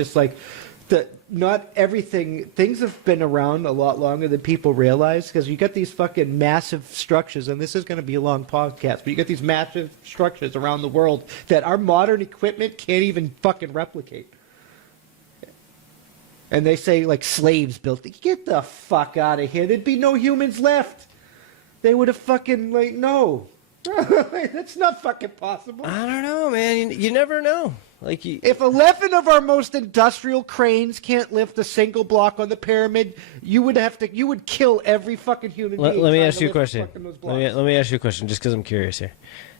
just like not everything. Things have been around a lot longer than people realize because you got these fucking massive structures, and this is going to be a long podcast, but you got these massive structures around the world that our modern equipment can't even fucking replicate. And they say like slaves built it. Get the fuck out of here. There'd be no humans left. They would have fucking like no. That's not fucking possible. I don't know, man. You never know. Like if 11 of our most industrial cranes can't lift a single block on the pyramid, you would kill every fucking human being. Let me ask you a question. Let me ask you a question, just because I'm curious here.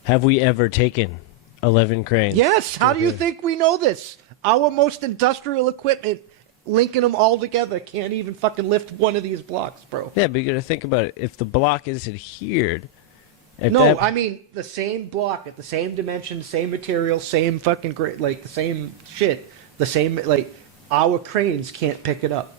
Have we ever taken 11 cranes? Yes. How do you think we know this? Our most industrial equipment, linking them all together, can't even fucking lift one of these blocks, bro. Yeah, but you got to think about it. If the block is adhered. I mean the same block at the same dimension, same material, same fucking like the same shit, the same like our cranes can't pick it up.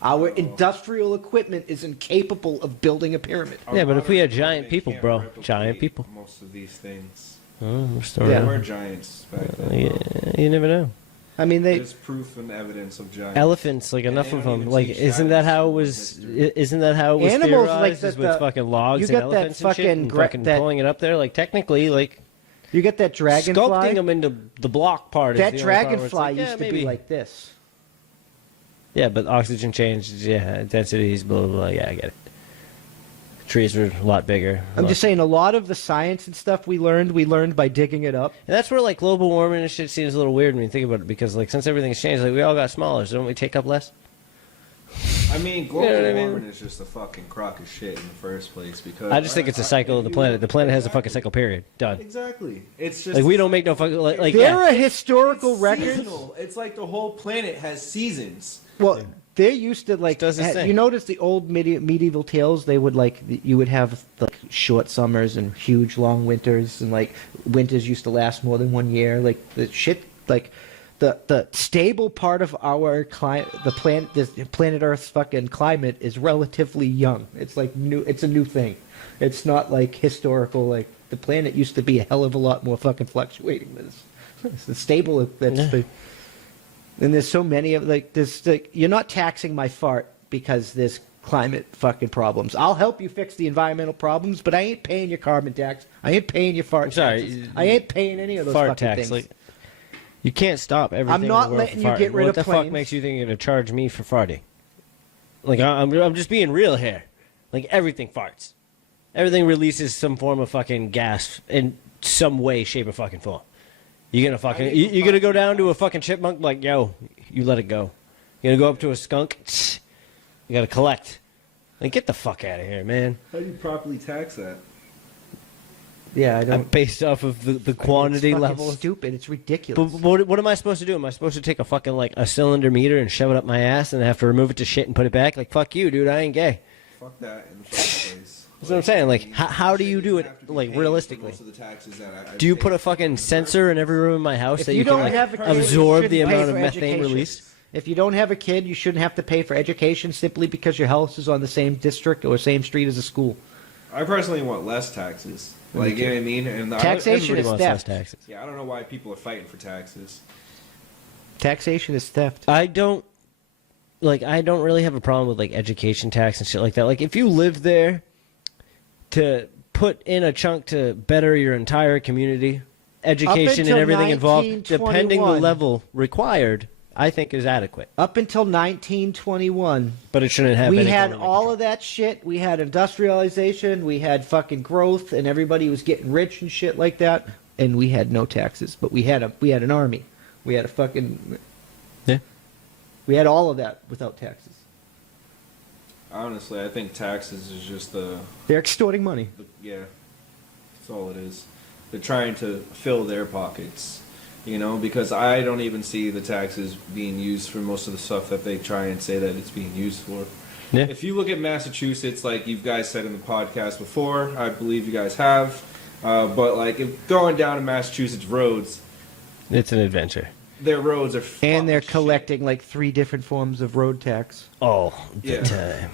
Our industrial equipment is incapable of building a pyramid. Yeah, but if we had giant people, bro, giant people. Most of these things. There were giants back then. You never know. I mean, there's proof and evidence of giants. Elephants, like enough of them. Like, isn't that how it was? Isn't that how it was Animals theorized? like with fucking logs and elephants and shit, and fucking pulling it up there. Like, technically, like you get that dragonfly. Sculpting them into the block part. That is the dragonfly used to be like this. Yeah, but oxygen changes. Yeah, densities. Blah blah blah. Yeah, I get it. Trees were a lot bigger. I'm just saying, a lot of the science and stuff we learned by digging it up. And that's where like global warming and shit seems a little weird when you think about it, because like since everything's changed, like we all got smaller, so don't we take up less? I mean, global warming is just a fucking crock of shit in the first place. Because I just think it's a cycle of the planet. The planet has a fucking cycle. Period. Done. Exactly. It's just like we don't make no fucking like. There are historical records. It's like the whole planet has seasons. Well. They used to like. You notice the old medieval tales? They would like you would have like short summers and huge long winters, and like winters used to last more than 1 year. Like the shit, like the stable part of our climate, planet Earth's fucking climate is relatively young. It's like new. It's a new thing. It's not like historical. Like the planet used to be a hell of a lot more fucking fluctuating than this. It's the stable. That's the. And there's so many of like this. Like, you're not taxing my fart because there's climate fucking problems. I'll help you fix the environmental problems, but I ain't paying your carbon tax. I ain't paying your fart taxes. I ain't paying any of those fart fucking tax, things. Like, you can't stop everything. I'm not letting you get rid of planes. What the fuck makes you think you're gonna charge me for farting? Like I'm just being real here. Like everything farts. Everything releases some form of fucking gas in some way, shape, or fucking form. You're gonna fucking you're gonna go down to a fucking chipmunk like, yo, you let it go. You're gonna go up to a skunk, you gotta collect. Like, get the fuck out of here, man. How do you properly tax that? Yeah, I don't. Based off of the quantity level. It's stupid. It's ridiculous. But what am I supposed to do? Am I supposed to take a fucking like a cylinder meter and shove it up my ass and have to remove it to shit and put it back? Like, fuck you, dude. I ain't gay. Fuck that in the first place. That's what I'm saying. Like, how do you do it, like, realistically? Do you put a fucking sensor in every room in my house that you can like, absorb the amount of methane released? If you don't have a kid, you shouldn't have to pay for education simply because your house is on the same district or same street as a school. I personally want less taxes. Like, you know what I mean? And taxation is theft. Yeah, I don't know why people are fighting for taxes. Taxation is theft. I don't really have a problem with like education tax and shit like that. Like, if you live there to put in a chunk to better your entire community, education and everything involved, depending the level required, I think is adequate. Up until 1921. But it shouldn't have We had all of that shit. We had industrialization. We had fucking growth, and everybody was getting rich and shit like that. And we had no taxes, but we had an army. We had a fucking... Yeah. We had all of that without taxes. Honestly, I think taxes is just They're extorting money. Yeah, that's all it is. They're trying to fill their pockets, you know, because I don't even see the taxes being used for most of the stuff that they try and say that it's being used for. Yeah. If you look at Massachusetts, like you guys said in the podcast before, I believe you guys have, but like if going down to Massachusetts roads, it's an adventure. Their roads are and they're collecting like 3 different forms of road tax. Oh, yeah. Time.